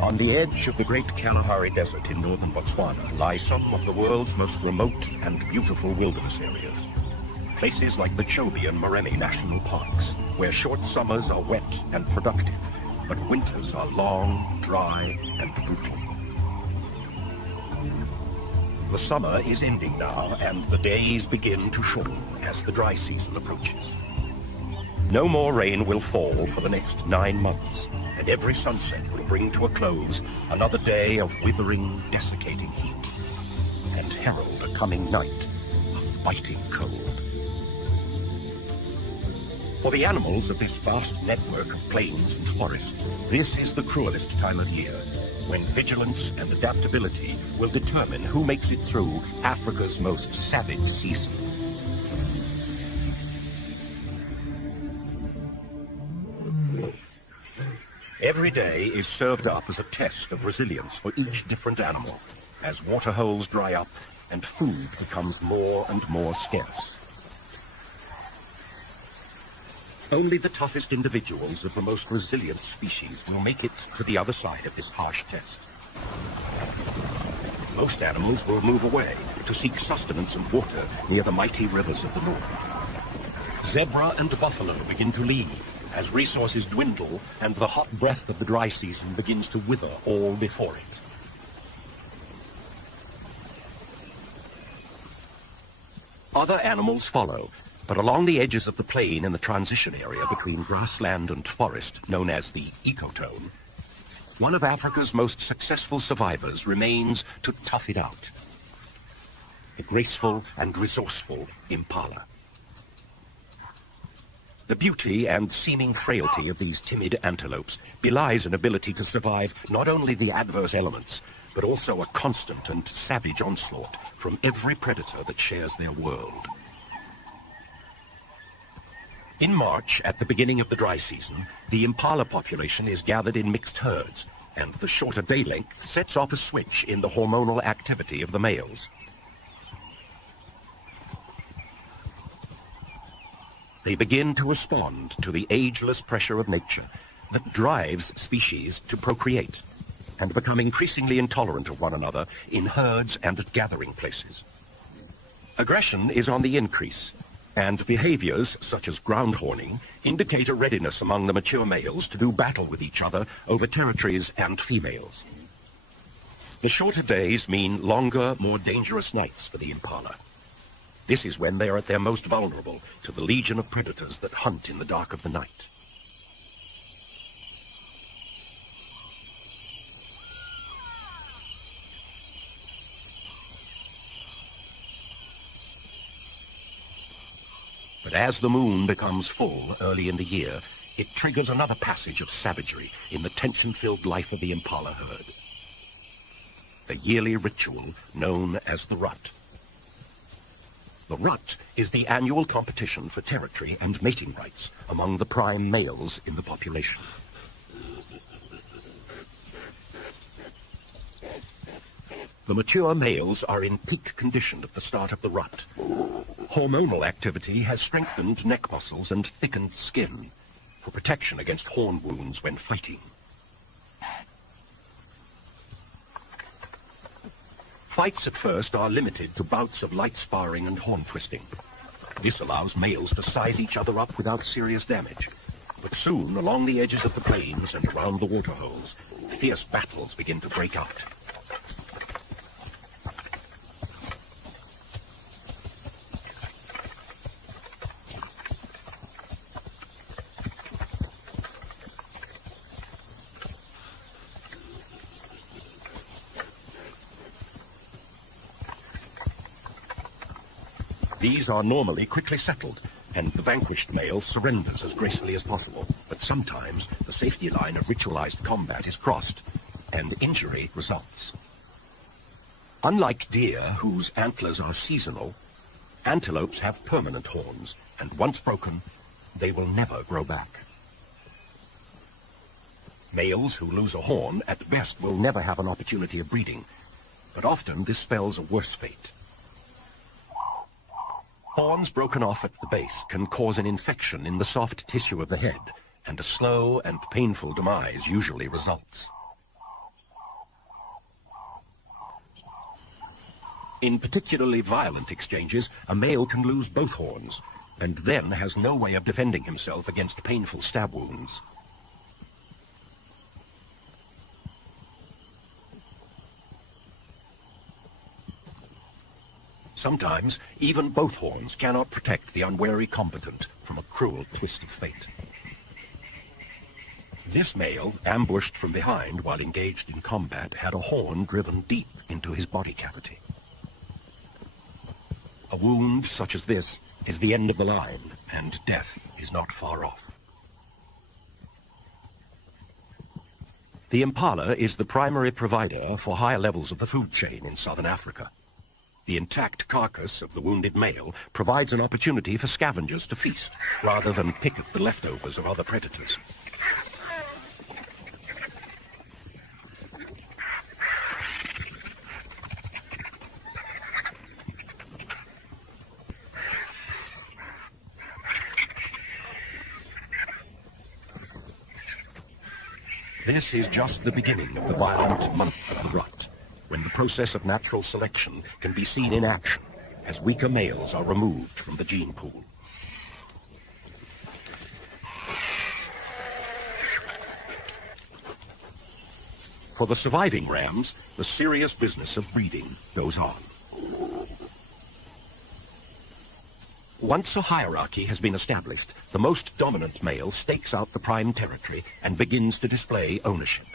On the edge of the Great Kalahari Desert in northern Botswana lie some of the world's most remote and beautiful wilderness areas. Places like the Chobe and Moremi National Parks, where short summers are wet and productive, but winters are long, dry, and brutal. The summer is ending now, and the days begin to shorten as the dry season approaches. No more rain will fall for the next 9 months, and every sunset will bring to a close another day of withering, desiccating heat, and herald a coming night of biting cold. For the animals of this vast network of plains and forests, this is the cruelest time of year, when vigilance and adaptability will determine who makes it through Africa's most savage season. Every day is served up as a test of resilience for each different animal, as water holes dry up and food becomes more and more scarce. Only the toughest individuals of the most resilient species will make it to the other side of this harsh test. Most animals will move away to seek sustenance and water near the mighty rivers of the north. Zebra and buffalo begin to leave as resources dwindle and the hot breath of the dry season begins to wither all before it. Other animals follow, but along the edges of the plain in the transition area between grassland and forest, known as the ecotone, one of Africa's most successful survivors remains to tough it out. The graceful and resourceful impala. The beauty and seeming frailty of these timid antelopes belies an ability to survive not only the adverse elements, but also a constant and savage onslaught from every predator that shares their world. In March, at the beginning of the dry season, the impala population is gathered in mixed herds, and the shorter day length sets off a switch in the hormonal activity of the males. They begin to respond to the ageless pressure of nature that drives species to procreate and become increasingly intolerant of one another in herds and at gathering places. Aggression is on the increase, and behaviors such as ground horning indicate a readiness among the mature males to do battle with each other over territories and females. The shorter days mean longer, more dangerous nights for the impala. This is when they are at their most vulnerable to the legion of predators that hunt in the dark of the night. But as the moon becomes full early in the year, it triggers another passage of savagery in the tension-filled life of the impala herd. The yearly ritual known as the rut. The rut is the annual competition for territory and mating rights among the prime males in the population. The mature males are in peak condition at the start of the rut. Hormonal activity has strengthened neck muscles and thickened skin for protection against horn wounds when fighting. Fights at first are limited to bouts of light sparring and horn twisting. This allows males to size each other up without serious damage. But soon, along the edges of the plains and around the waterholes, fierce battles begin to break out. These are normally quickly settled, and the vanquished male surrenders as gracefully as possible. But sometimes the safety line of ritualized combat is crossed, and injury results. Unlike deer, whose antlers are seasonal, antelopes have permanent horns, and once broken, they will never grow back. Males who lose a horn at best will never have an opportunity of breeding, but often this spells a worse fate. Horns broken off at the base can cause an infection in the soft tissue of the head, and a slow and painful demise usually results. In particularly violent exchanges, a male can lose both horns, and then has no way of defending himself against painful stab wounds. Sometimes, even both horns cannot protect the unwary combatant from a cruel twist of fate. This male, ambushed from behind while engaged in combat, had a horn driven deep into his body cavity. A wound such as this is the end of the line, and death is not far off. The impala is the primary provider for higher levels of the food chain in southern Africa. The intact carcass of the wounded male provides an opportunity for scavengers to feast, rather than pick at the leftovers of other predators. This is just the beginning of the violent month of the rut, when the process of natural selection can be seen in action as weaker males are removed from the gene pool. For the surviving rams, the serious business of breeding goes on. Once a hierarchy has been established, the most dominant male stakes out the prime territory and begins to display ownership.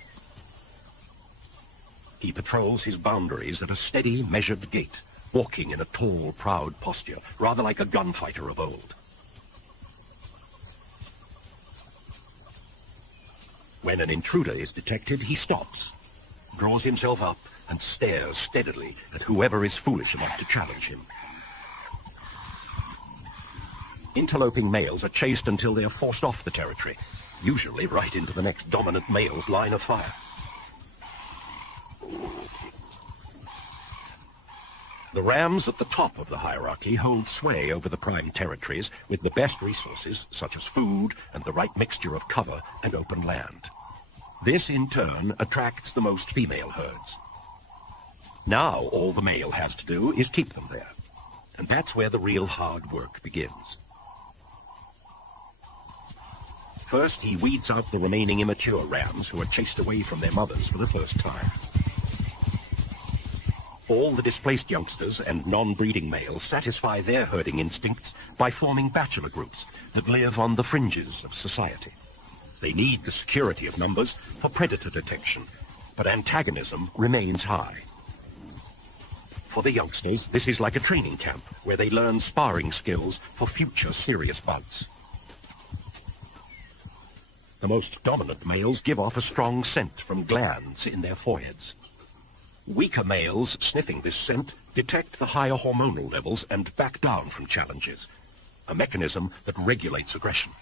He patrols his boundaries at a steady, measured gait, walking in a tall, proud posture, rather like a gunfighter of old. When an intruder is detected, he stops, draws himself up, and stares steadily at whoever is foolish enough to challenge him. Interloping males are chased until they are forced off the territory, usually right into the next dominant male's line of fire. The rams at the top of the hierarchy hold sway over the prime territories with the best resources, such as food and the right mixture of cover and open land. This, in turn, attracts the most female herds. Now all the male has to do is keep them there, and that's where the real hard work begins. First, he weeds out the remaining immature rams who are chased away from their mothers for the first time. All the displaced youngsters and non-breeding males satisfy their herding instincts by forming bachelor groups that live on the fringes of society. They need the security of numbers for predator detection, but antagonism remains high. For the youngsters, this is like a training camp where they learn sparring skills for future serious bouts. The most dominant males give off a strong scent from glands in their foreheads. Weaker males sniffing this scent detect the higher hormonal levels and back down from challenges, a mechanism that regulates aggression.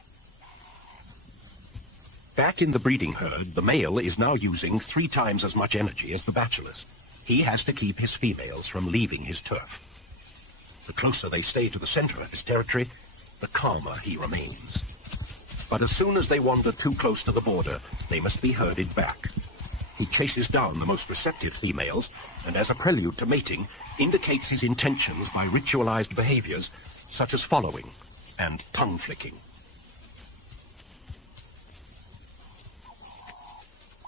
Back in the breeding herd, the male is now using 3 times as much energy as the bachelors. He has to keep his females from leaving his turf. The closer they stay to the center of his territory, the calmer he remains. But as soon as they wander too close to the border, they must be herded back. He chases down the most receptive females, and as a prelude to mating, indicates his intentions by ritualized behaviors such as following and tongue flicking.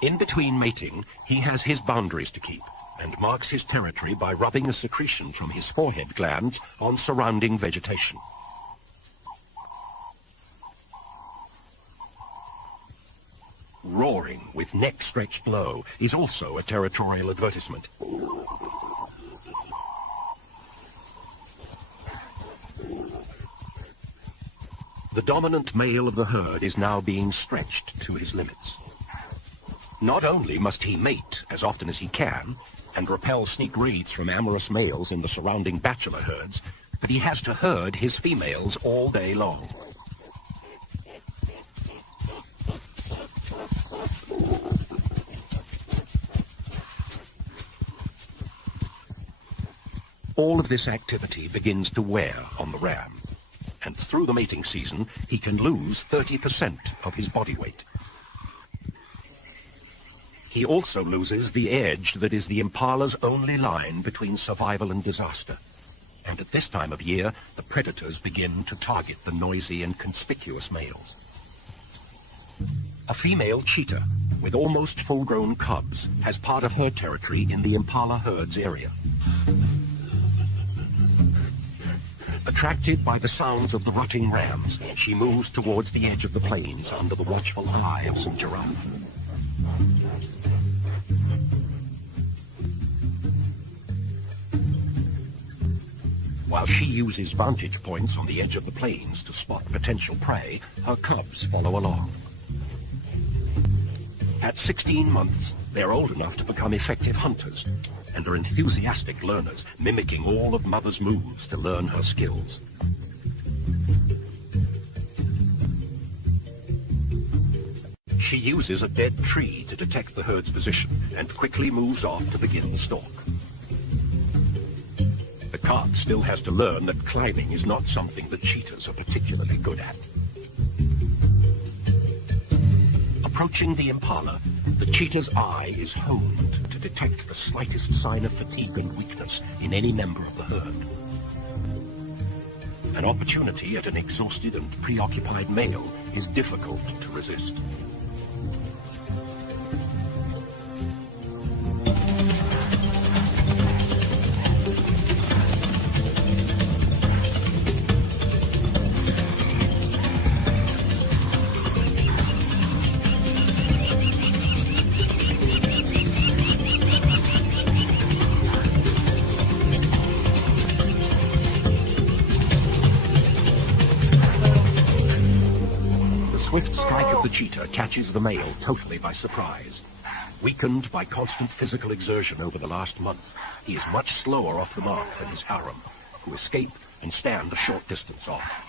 In between mating, he has his boundaries to keep, and marks his territory by rubbing a secretion from his forehead glands on surrounding vegetation. Roaring with neck stretched low is also a territorial advertisement. The dominant male of the herd is now being stretched to his limits. Not only must he mate as often as he can and repel sneak raids from amorous males in the surrounding bachelor herds, but he has to herd his females all day long. All of this activity begins to wear on the ram, and through the mating season, he can lose 30% of his body weight. He also loses the edge that is the impala's only line between survival and disaster. And at this time of year, the predators begin to target the noisy and conspicuous males. A female cheetah, with almost full-grown cubs, has part of her territory in the impala herd's area. Attracted by the sounds of the rutting rams, she moves towards the edge of the plains under the watchful eye of some giraffe. While she uses vantage points on the edge of the plains to spot potential prey, her cubs follow along. At 16 months, they're old enough to become effective hunters and are enthusiastic learners, mimicking all of Mother's moves to learn her skills. She uses a dead tree to detect the herd's position and quickly moves off to begin the stalk. The cub still has to learn that climbing is not something that cheetahs are particularly good at. Approaching the impala, the cheetah's eye is honed to detect the slightest sign of fatigue and weakness in any member of the herd. An opportunity at an exhausted and preoccupied male is difficult to resist. Swift strike of the cheetah catches the male totally by surprise. Weakened by constant physical exertion over the last month, he is much slower off the mark than his harem, who escape and stand a short distance off.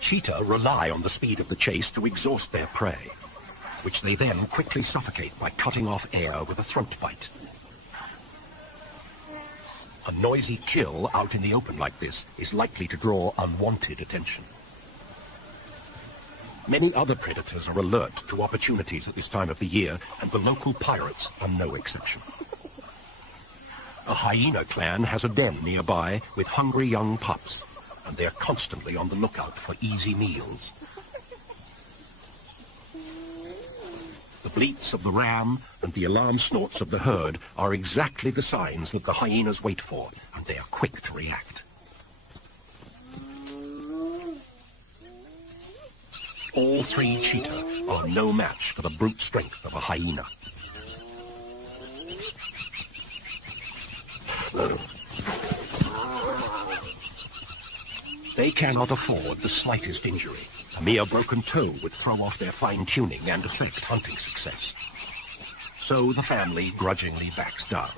Cheetah rely on the speed of the chase to exhaust their prey, which they then quickly suffocate by cutting off air with a throat bite. A noisy kill out in the open like this is likely to draw unwanted attention. Many other predators are alert to opportunities at this time of the year, and the local pirates are no exception. A hyena clan has a den nearby with hungry young pups, and they are constantly on the lookout for easy meals. The bleats of the ram and the alarm snorts of the herd are exactly the signs that the hyenas wait for, and they are quick to react. All three cheetah are no match for the brute strength of a hyena. They cannot afford the slightest injury. A mere broken toe would throw off their fine-tuning and affect hunting success. So the family grudgingly backs down.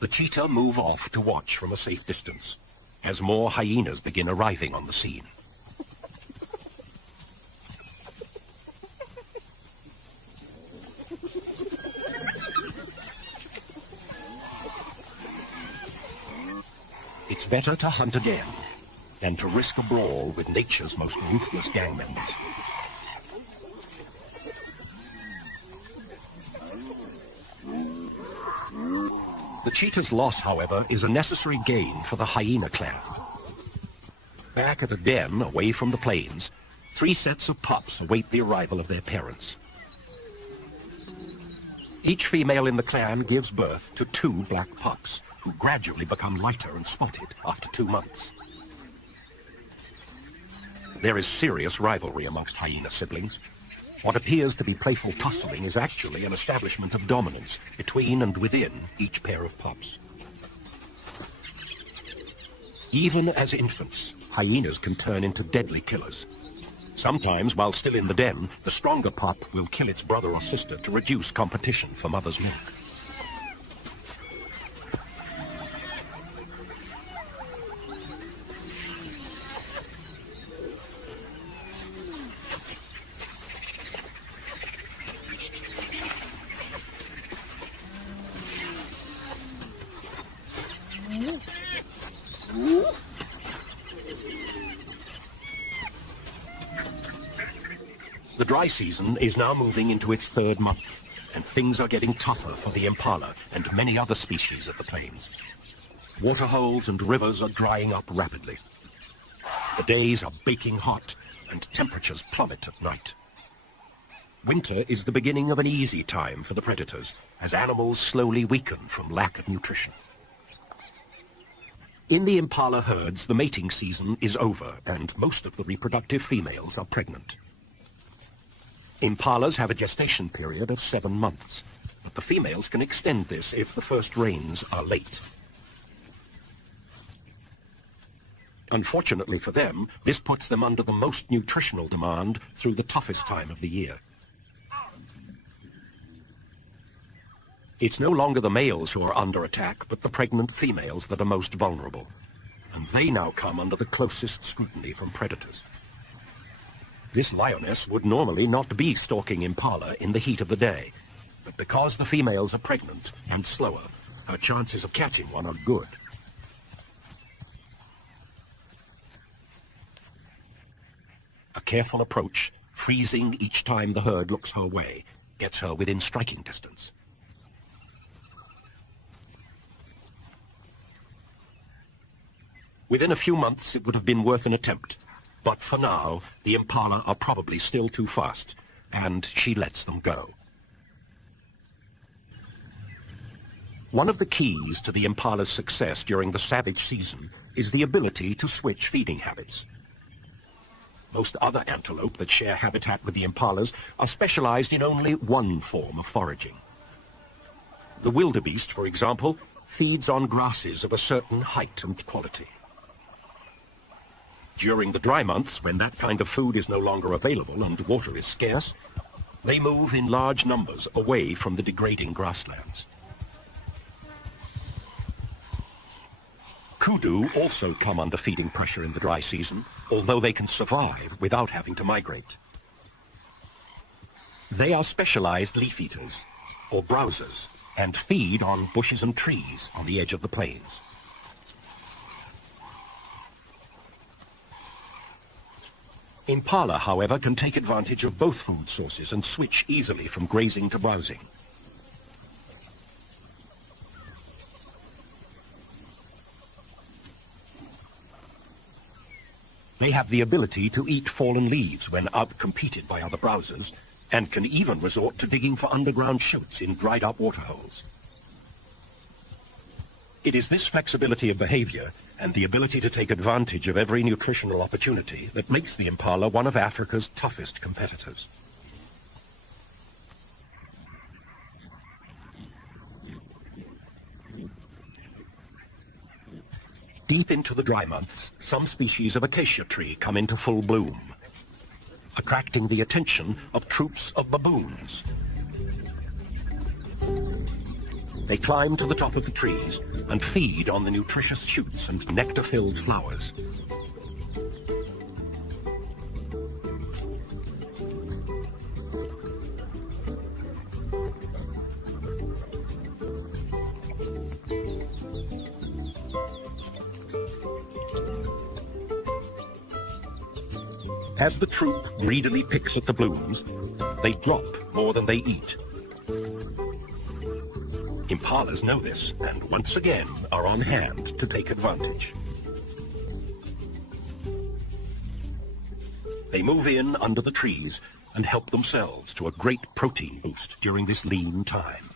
The cheetah move off to watch from a safe distance, as more hyenas begin arriving on the scene. It's better to hunt again than to risk a brawl with nature's most ruthless gang members. The cheetah's loss, however, is a necessary gain for the hyena clan. Back at the den, away from the plains, 3 sets of pups await the arrival of their parents. Each female in the clan gives birth to 2 black pups, who gradually become lighter and spotted after 2 months. There is serious rivalry amongst hyena siblings. What appears to be playful tussling is actually an establishment of dominance between and within each pair of pups. Even as infants, hyenas can turn into deadly killers. Sometimes, while still in the den, the stronger pup will kill its brother or sister to reduce competition for mother's milk. The dry season is now moving into its third month, and things are getting tougher for the impala and many other species of the plains. Waterholes and rivers are drying up rapidly. The days are baking hot, and temperatures plummet at night. Winter is the beginning of an easy time for the predators, as animals slowly weaken from lack of nutrition. In the impala herds, the mating season is over, and most of the reproductive females are pregnant. Impalas have a gestation period of 7 months, but the females can extend this if the first rains are late. Unfortunately for them, this puts them under the most nutritional demand through the toughest time of the year. It's no longer the males who are under attack, but the pregnant females that are most vulnerable, and they now come under the closest scrutiny from predators. This lioness would normally not be stalking impala in the heat of the day, but because the females are pregnant and slower, her chances of catching one are good. A careful approach, freezing each time the herd looks her way, gets her within striking distance. Within a few months it would have been worth an attempt, but for now the impala are probably still too fast, and she lets them go. One of the keys to the impala's success during the savage season is the ability to switch feeding habits. Most other antelope that share habitat with the impalas are specialized in only one form of foraging. The wildebeest, for example, feeds on grasses of a certain height and quality. During the dry months, when that kind of food is no longer available and water is scarce, they move in large numbers away from the degrading grasslands. Kudu also come under feeding pressure in the dry season, although they can survive without having to migrate. They are specialized leaf eaters, or browsers, and feed on bushes and trees on the edge of the plains. Impala, however, can take advantage of both food sources and switch easily from grazing to browsing. They have the ability to eat fallen leaves when outcompeted by other browsers, and can even resort to digging for underground chutes in dried-up waterholes. It is this flexibility of behavior and the ability to take advantage of every nutritional opportunity that makes the impala one of Africa's toughest competitors. Deep into the dry months, some species of acacia tree come into full bloom, attracting the attention of troops of baboons. They climb to the top of the trees and feed on the nutritious shoots and nectar-filled flowers. As the troop greedily picks at the blooms, they drop more than they eat. Impalas know this, and once again are on hand to take advantage. They move in under the trees and help themselves to a great protein boost during this lean time.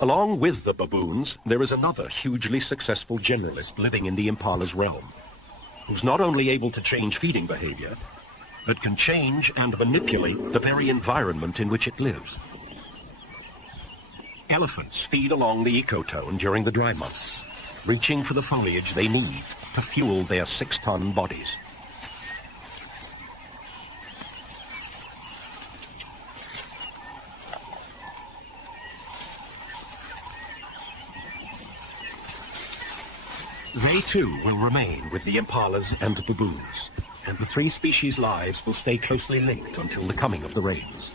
Along with the baboons, there is another hugely successful generalist living in the impala's realm, who's not only able to change feeding behavior, but can change and manipulate the very environment in which it lives. Elephants feed along the ecotone during the dry months, reaching for the foliage they need to fuel their 6-ton bodies. They too will remain with the impalas and baboons, and the three species' lives will stay closely linked until the coming of the rains.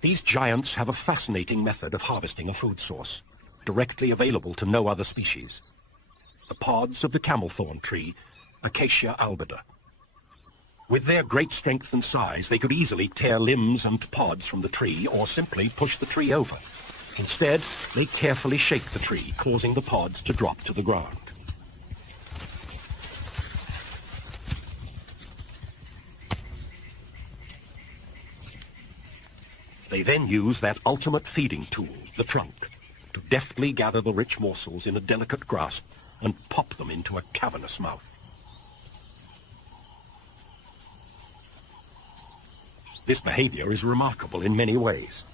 These giants have a fascinating method of harvesting a food source, directly available to no other species. The pods of the camelthorn tree, Acacia albida. With their great strength and size, they could easily tear limbs and pods from the tree or simply push the tree over. Instead, they carefully shake the tree, causing the pods to drop to the ground. They then use that ultimate feeding tool, the trunk, to deftly gather the rich morsels in a delicate grasp and pop them into a cavernous mouth. This behavior is remarkable in many ways.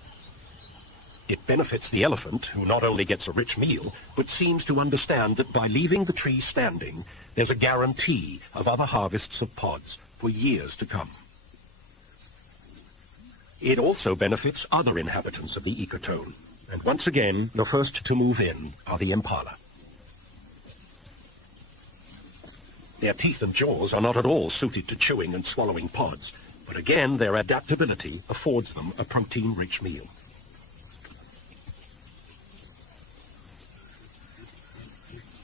It benefits the elephant, who not only gets a rich meal, but seems to understand that by leaving the tree standing, there's a guarantee of other harvests of pods for years to come. It also benefits other inhabitants of the ecotone, and once again, the first to move in are the impala. Their teeth and jaws are not at all suited to chewing and swallowing pods, but again, their adaptability affords them a protein-rich meal.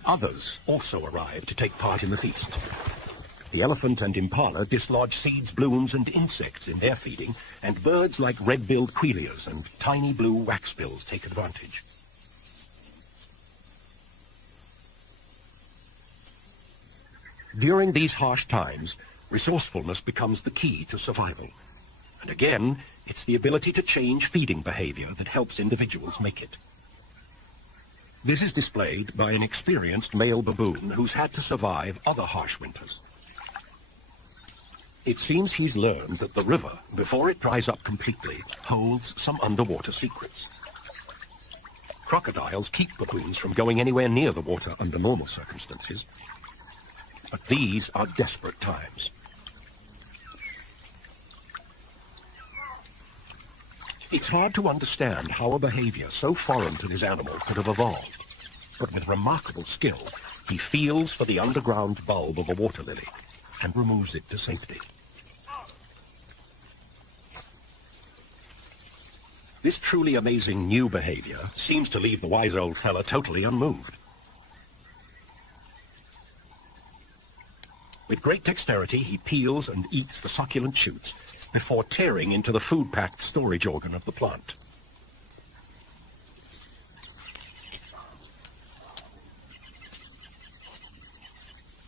Others also arrive to take part in the feast. The elephant and impala dislodge seeds, blooms, and insects in their feeding, and birds like red-billed quelias and tiny blue waxbills take advantage. During these harsh times, resourcefulness becomes the key to survival. And again, it's the ability to change feeding behavior that helps individuals make it. This is displayed by an experienced male baboon who's had to survive other harsh winters. It seems he's learned that the river, before it dries up completely, holds some underwater secrets. Crocodiles keep baboons from going anywhere near the water under normal circumstances. But these are desperate times. It's hard to understand how a behavior so foreign to this animal could have evolved. But with remarkable skill, he feels for the underground bulb of a water lily and removes it to safety. This truly amazing new behavior seems to leave the wise old fella totally unmoved. With great dexterity, he peels and eats the succulent shoots before tearing into the food-packed storage organ of the plant.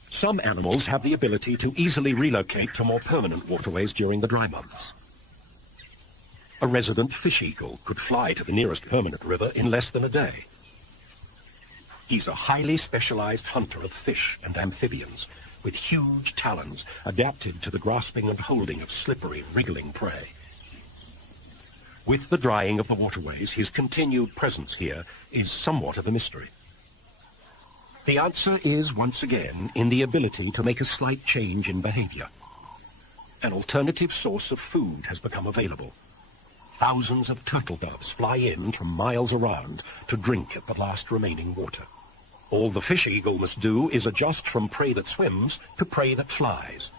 Some animals have the ability to easily relocate to more permanent waterways during the dry months. A resident fish eagle could fly to the nearest permanent river in less than a day. He's a highly specialized hunter of fish and amphibians, with huge talons adapted to the grasping and holding of slippery, wriggling prey. With the drying of the waterways, his continued presence here is somewhat of a mystery. The answer is, once again, in the ability to make a slight change in behavior. An alternative source of food has become available. Thousands of turtle doves fly in from miles around to drink at the last remaining water. All the fish eagle must do is adjust from prey that swims to prey that flies.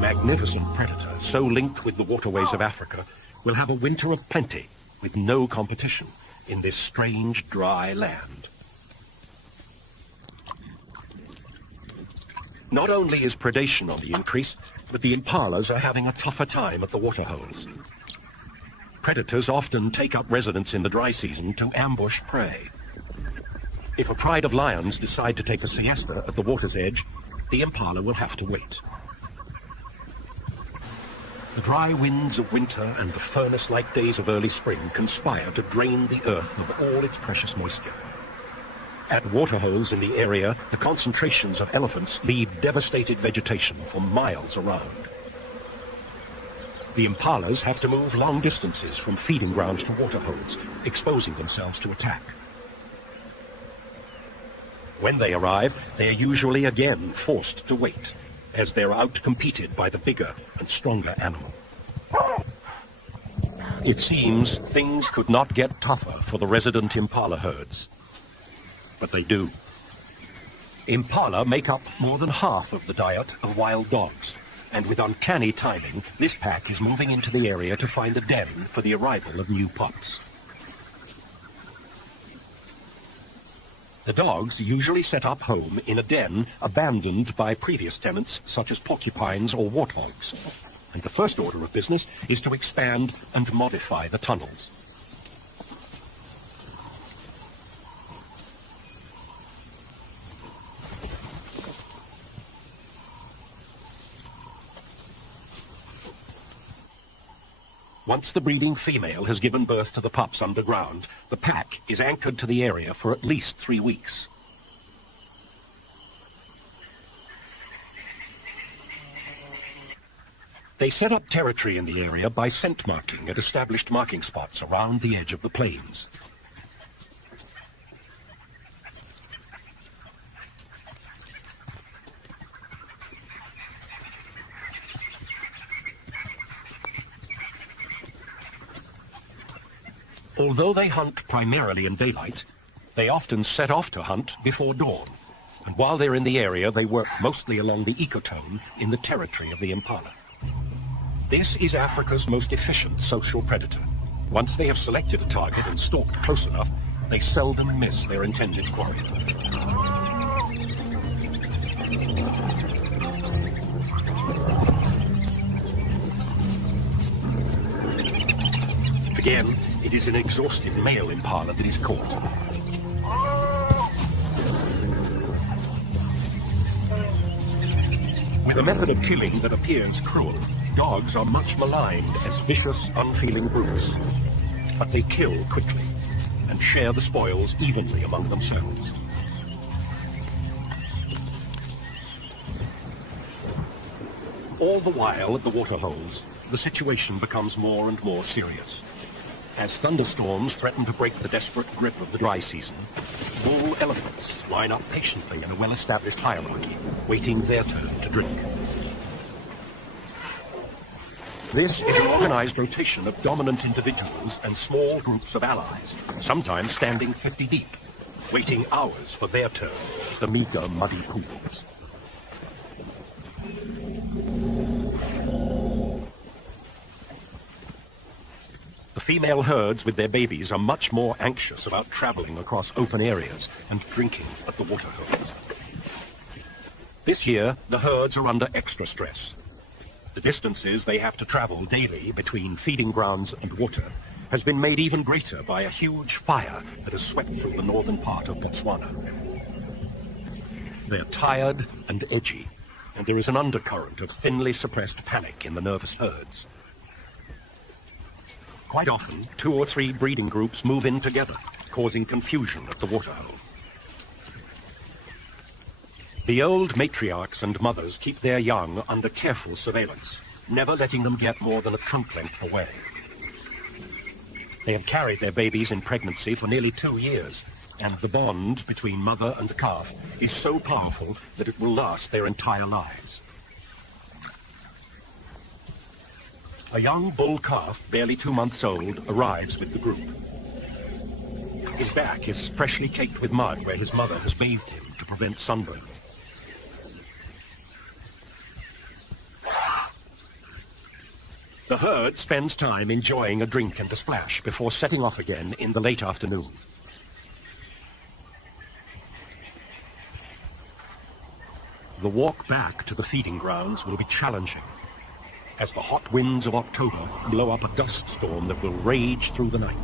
Magnificent predator, so linked with the waterways of Africa, will have a winter of plenty with no competition in this strange, dry land. Not only is predation on the increase, but the impalas are having a tougher time at the waterholes. Predators often take up residence in the dry season to ambush prey. If a pride of lions decide to take a siesta at the water's edge, the impala will have to wait. The dry winds of winter and the furnace-like days of early spring conspire to drain the earth of all its precious moisture. At waterholes in the area, the concentrations of elephants leave devastated vegetation for miles around. The impalas have to move long distances from feeding grounds to waterholes, exposing themselves to attack. When they arrive, they are usually again forced to wait, as they're outcompeted by the bigger and stronger animal. It seems things could not get tougher for the resident impala herds. But they do. Impala make up more than half of the diet of wild dogs, and with uncanny timing, this pack is moving into the area to find a den for the arrival of new pups. The dogs usually set up home in a den abandoned by previous tenants, such as porcupines or warthogs. And the first order of business is to expand and modify the tunnels. Once the breeding female has given birth to the pups underground, the pack is anchored to the area for at least 3 weeks. They set up territory in the area by scent marking at established marking spots around the edge of the plains. Although they hunt primarily in daylight, they often set off to hunt before dawn, and while they're in the area they work mostly along the ecotone in the territory of the impala. This is Africa's most efficient social predator. Once they have selected a target and stalked close enough, they seldom miss their intended quarry. Again, it is an exhausted male impala that is caught. With a method of killing that appears cruel, dogs are much maligned as vicious, unfeeling brutes. But they kill quickly and share the spoils evenly among themselves. All the while at the waterholes, the situation becomes more and more serious. As thunderstorms threaten to break the desperate grip of the dry season, bull elephants line up patiently in a well-established hierarchy, waiting their turn to drink. This is an organized rotation of dominant individuals and small groups of allies, sometimes standing 50 deep, waiting hours for their turn at the meager, muddy pools. The female herds with their babies are much more anxious about traveling across open areas and drinking at the waterholes. This year, the herds are under extra stress. The distances they have to travel daily between feeding grounds and water has been made even greater by a huge fire that has swept through the northern part of Botswana. They're tired and edgy, and there is an undercurrent of thinly suppressed panic in the nervous herds. Quite often, 2 or 3 breeding groups move in together, causing confusion at the waterhole. The old matriarchs and mothers keep their young under careful surveillance, never letting them get more than a trunk length away. They have carried their babies in pregnancy for nearly 2 years, and the bond between mother and calf is so powerful that it will last their entire lives. A young bull calf, barely 2 months old, arrives with the group. His back is freshly caked with mud where his mother has bathed him to prevent sunburn. The herd spends time enjoying a drink and a splash before setting off again in the late afternoon. The walk back to the feeding grounds will be challenging. as the hot winds of October blow up a dust storm that will rage through the night.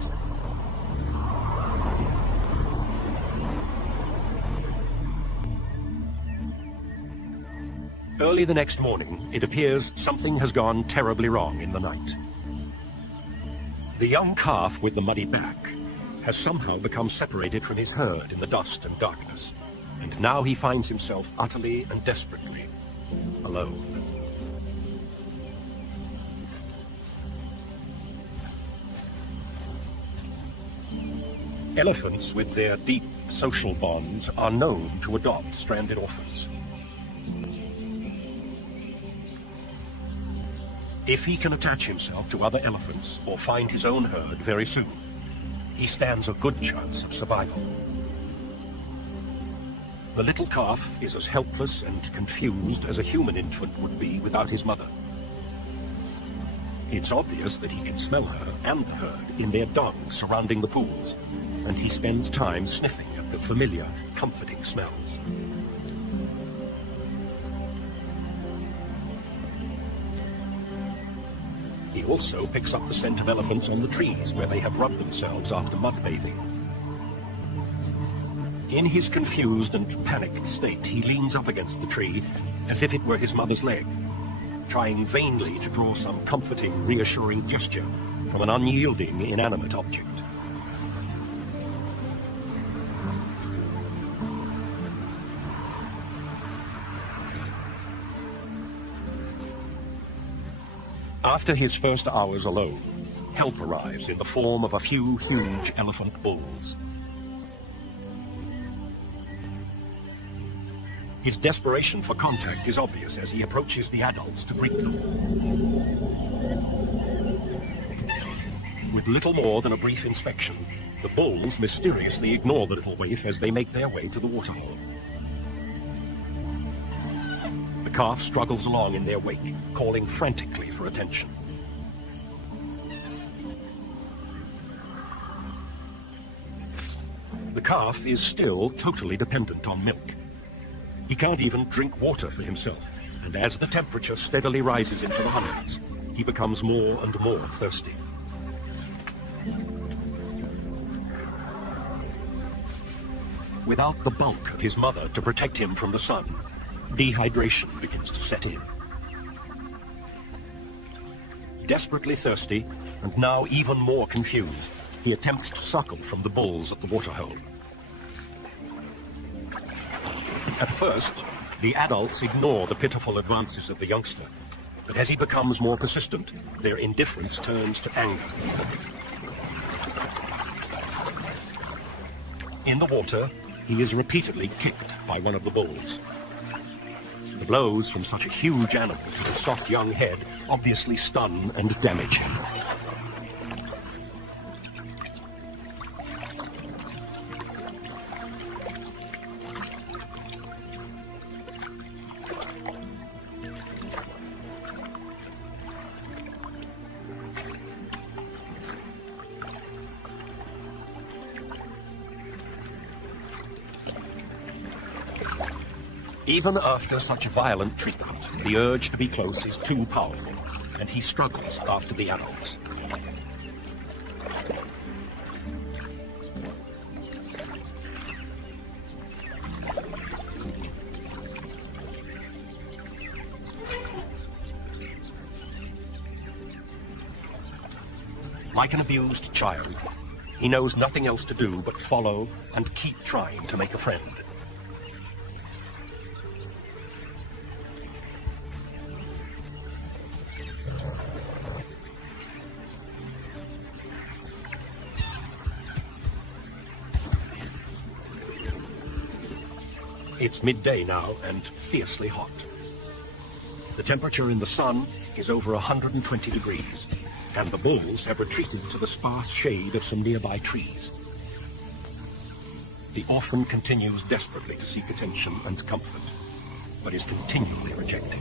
Early the next morning, it appears something has gone terribly wrong in the night. The young calf with the muddy back has somehow become separated from his herd in the dust and darkness, and now he finds himself utterly and desperately alone. Elephants, with their deep social bonds, are known to adopt stranded orphans. If he can attach himself to other elephants or find his own herd very soon, he stands a good chance of survival. The little calf is as helpless and confused as a human infant would be without his mother. It's obvious that he can smell her and the herd in their dung surrounding the pools, and he spends time sniffing at the familiar, comforting smells. He also picks up the scent of elephants on the trees where they have rubbed themselves after mud bathing. In his confused and panicked state, he leans up against the tree as if it were his mother's leg, trying vainly to draw some comforting, reassuring gesture from an unyielding, inanimate object. After his first hours alone, help arrives in the form of a few huge elephant bulls. His desperation for contact is obvious as he approaches the adults to greet them. With little more than a brief inspection, the bulls mysteriously ignore the little waif as they make their way to the waterhole. The calf struggles along in their wake, calling frantically for attention. The calf is still totally dependent on milk. He can't even drink water for himself, and as the temperature steadily rises into the hundreds, he becomes more and more thirsty. Without the bulk of his mother to protect him from the sun, dehydration begins to set in. Desperately thirsty, and now even more confused, he attempts to suckle from the bulls at the waterhole. At first, the adults ignore the pitiful advances of the youngster, but as he becomes more persistent, their indifference turns to anger. In the water, he is repeatedly kicked by one of the bulls. The blows from such a huge animal to his soft young head obviously stun and damage him. Even after such violent treatment, the urge to be close is too powerful, and he struggles after the adults. Like an abused child, he knows nothing else to do but follow and keep trying to make a friend. It's midday now and fiercely hot. The temperature in the sun is over 120 degrees, and the bulls have retreated to the sparse shade of some nearby trees. The orphan continues desperately to seek attention and comfort, but is continually rejected.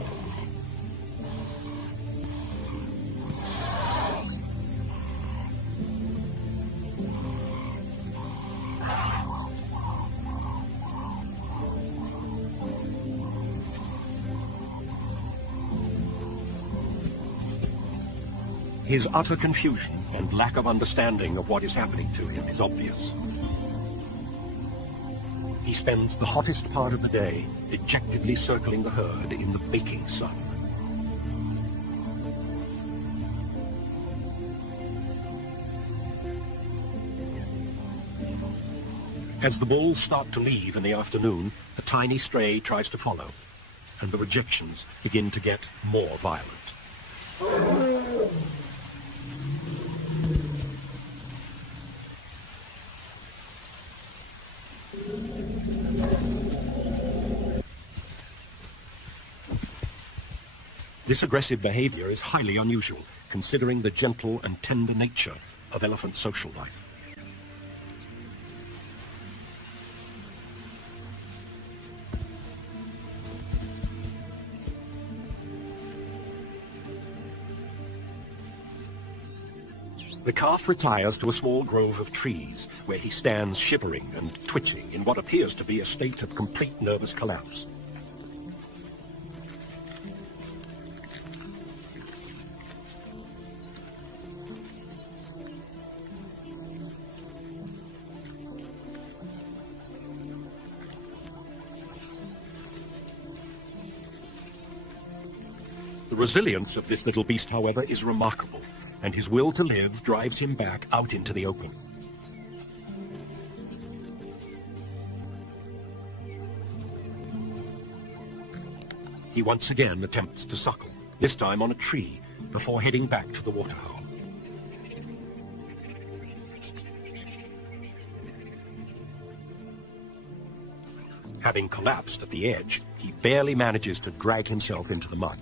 His utter confusion and lack of understanding of what is happening to him is obvious. He spends the hottest part of the day dejectedly circling the herd in the baking sun. As the bulls start to leave in the afternoon, a tiny stray tries to follow, and the rejections begin to get more violent. This aggressive behavior is highly unusual, considering the gentle and tender nature of elephant social life. The calf retires to a small grove of trees, where he stands shivering and twitching in what appears to be a state of complete nervous collapse. The resilience of this little beast, however, is remarkable, and his will to live drives him back out into the open. He once again attempts to suckle, this time on a tree, before heading back to the waterhole. Having collapsed at the edge, he barely manages to drag himself into the mud.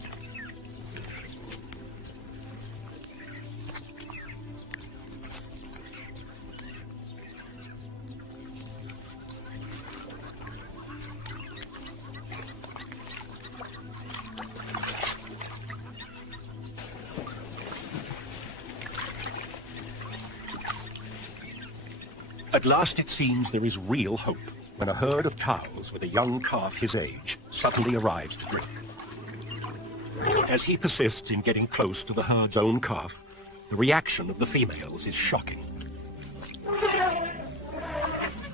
At last it seems there is real hope when a herd of cows with a young calf his age suddenly arrives to drink. As he persists in getting close to the herd's own calf, the reaction of the females is shocking.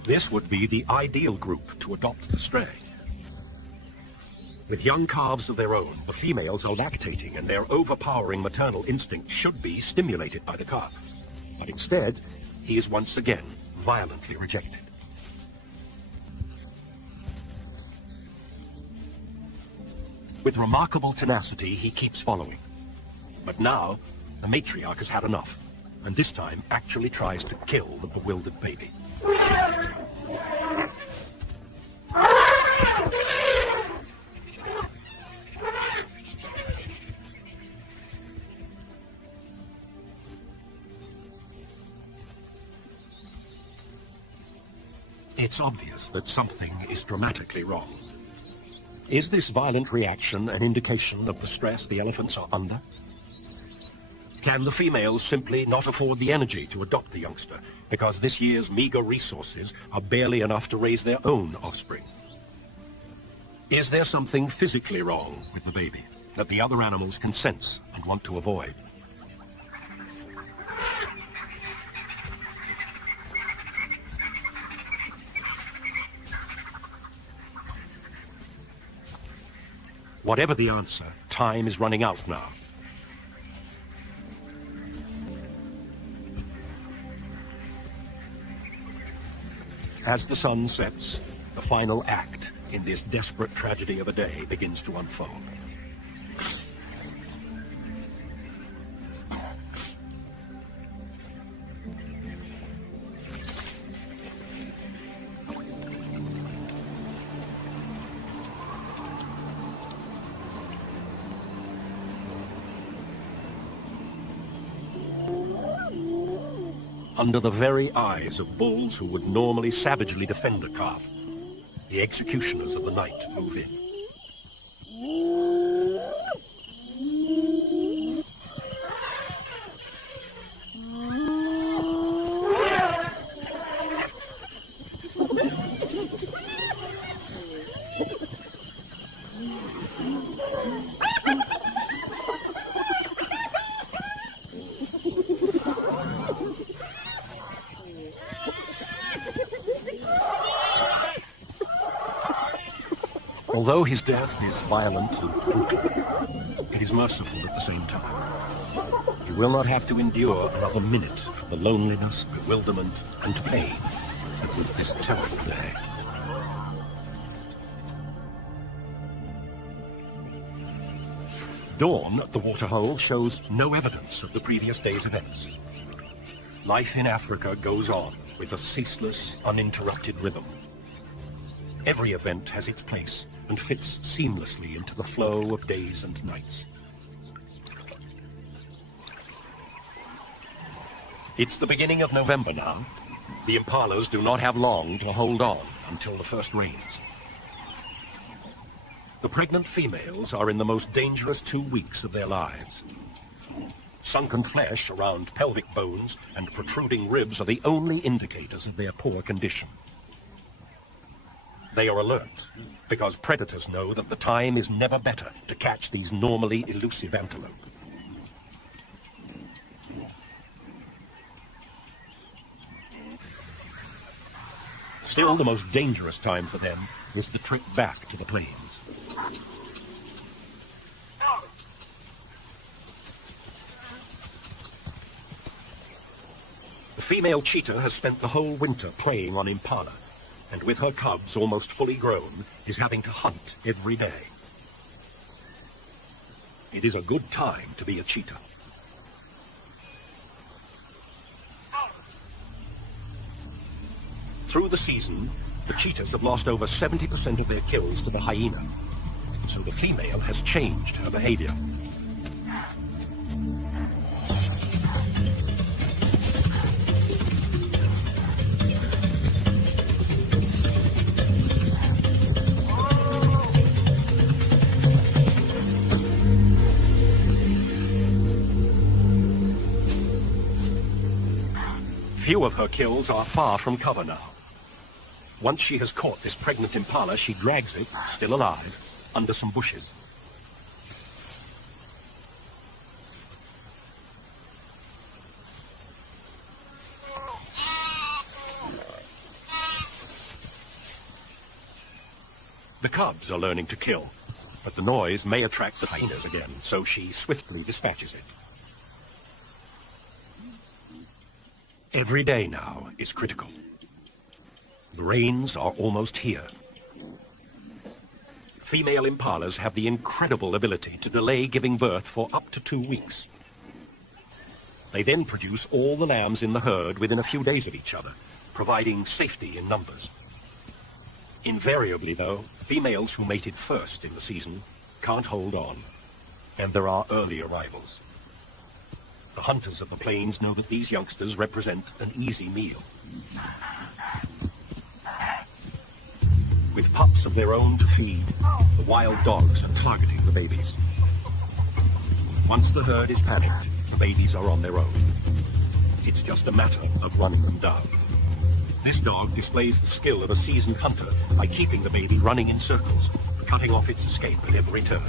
This would be the ideal group to adopt the stray. With young calves of their own, the females are lactating and their overpowering maternal instinct should be stimulated by the calf. But instead, he is once again violently rejected. With remarkable tenacity, he keeps following. But now, the matriarch has had enough, and this time actually tries to kill the bewildered baby. It's obvious that something is dramatically wrong. Is this violent reaction an indication of the stress the elephants are under? Can the females simply not afford the energy to adopt the youngster because this year's meager resources are barely enough to raise their own offspring? Is there something physically wrong with the baby that the other animals can sense and want to avoid? Whatever the answer, time is running out now. As the sun sets, the final act in this desperate tragedy of a day begins to unfold. Under the very eyes of bulls who would normally savagely defend a calf, the executioners of the night move in. although his death is violent and brutal, it is merciful at the same time. He will not have to endure another minute of the loneliness, bewilderment, and pain that was this terrible day. Dawn at the waterhole shows no evidence of the previous day's events. Life in Africa goes on with a ceaseless, uninterrupted rhythm. Every event has its place and fits seamlessly into the flow of days and nights. It's the beginning of November now. The impalas do not have long to hold on until the first rains. The pregnant females are in the most dangerous 2 weeks of their lives. Sunken flesh around pelvic bones and protruding ribs are the only indicators of their poor condition. They are alert because predators know that the time is never better to catch these normally elusive antelope. Still, the most dangerous time for them is the trip back to the plains. The female cheetah has spent the whole winter preying on impala, and with her cubs almost fully grown, is having to hunt every day. It is a good time to be a cheetah. Through the season, the cheetahs have lost over 70% of their kills to the hyena, so the female has changed her behavior. Few of her kills are far from cover now. Once she has caught this pregnant impala, she drags it, still alive, under some bushes. The cubs are learning to kill, but the noise may attract the hyenas again, so she swiftly dispatches it. Every day now is critical. The rains are almost here. Female impalas have the incredible ability to delay giving birth for up to 2 weeks. They then produce all the lambs in the herd within a few days of each other, providing safety in numbers. Invariably, though, females who mated first in the season can't hold on, and there are early arrivals. The hunters of the plains know that these youngsters represent an easy meal. With pups of their own to feed, the wild dogs are targeting the babies. Once the herd is panicked, the babies are on their own. It's just a matter of running them down. This dog displays the skill of a seasoned hunter by keeping the baby running in circles, cutting off its escape at every turn.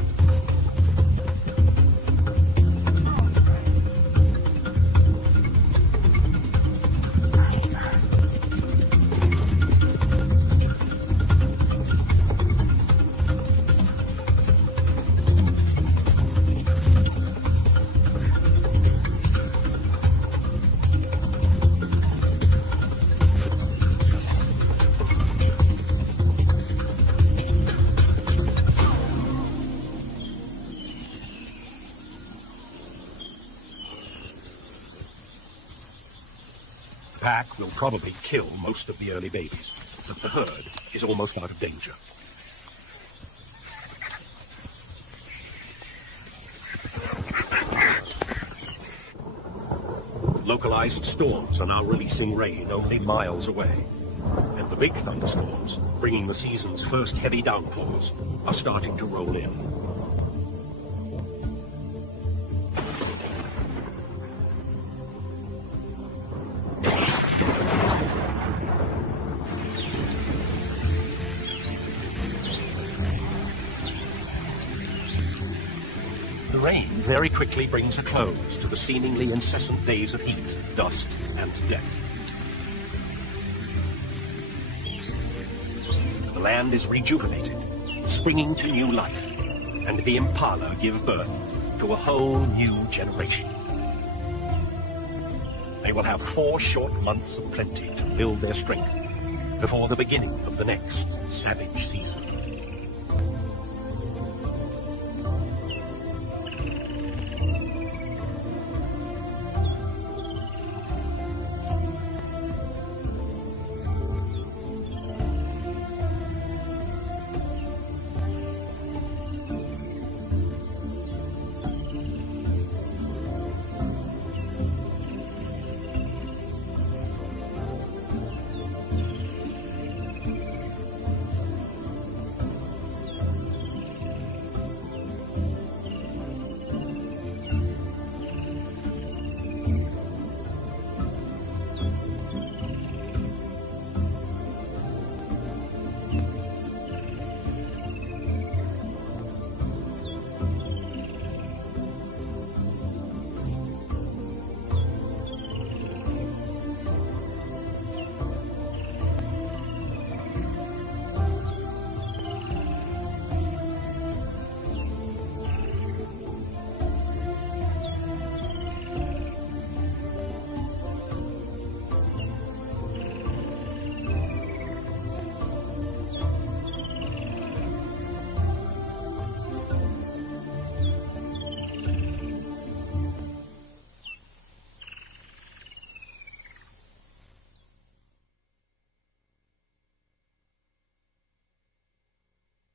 The pack will probably kill most of the early babies, but the herd is almost out of danger. Localized storms are now releasing rain only miles away, and the big thunderstorms, bringing the season's first heavy downpours, are starting to roll in. The rain very quickly brings a close to the seemingly incessant days of heat, dust, and death. The land is rejuvenated, springing to new life, and the impala give birth to a whole new generation. They will have 4 short months of plenty to build their strength before the beginning of the next savage season.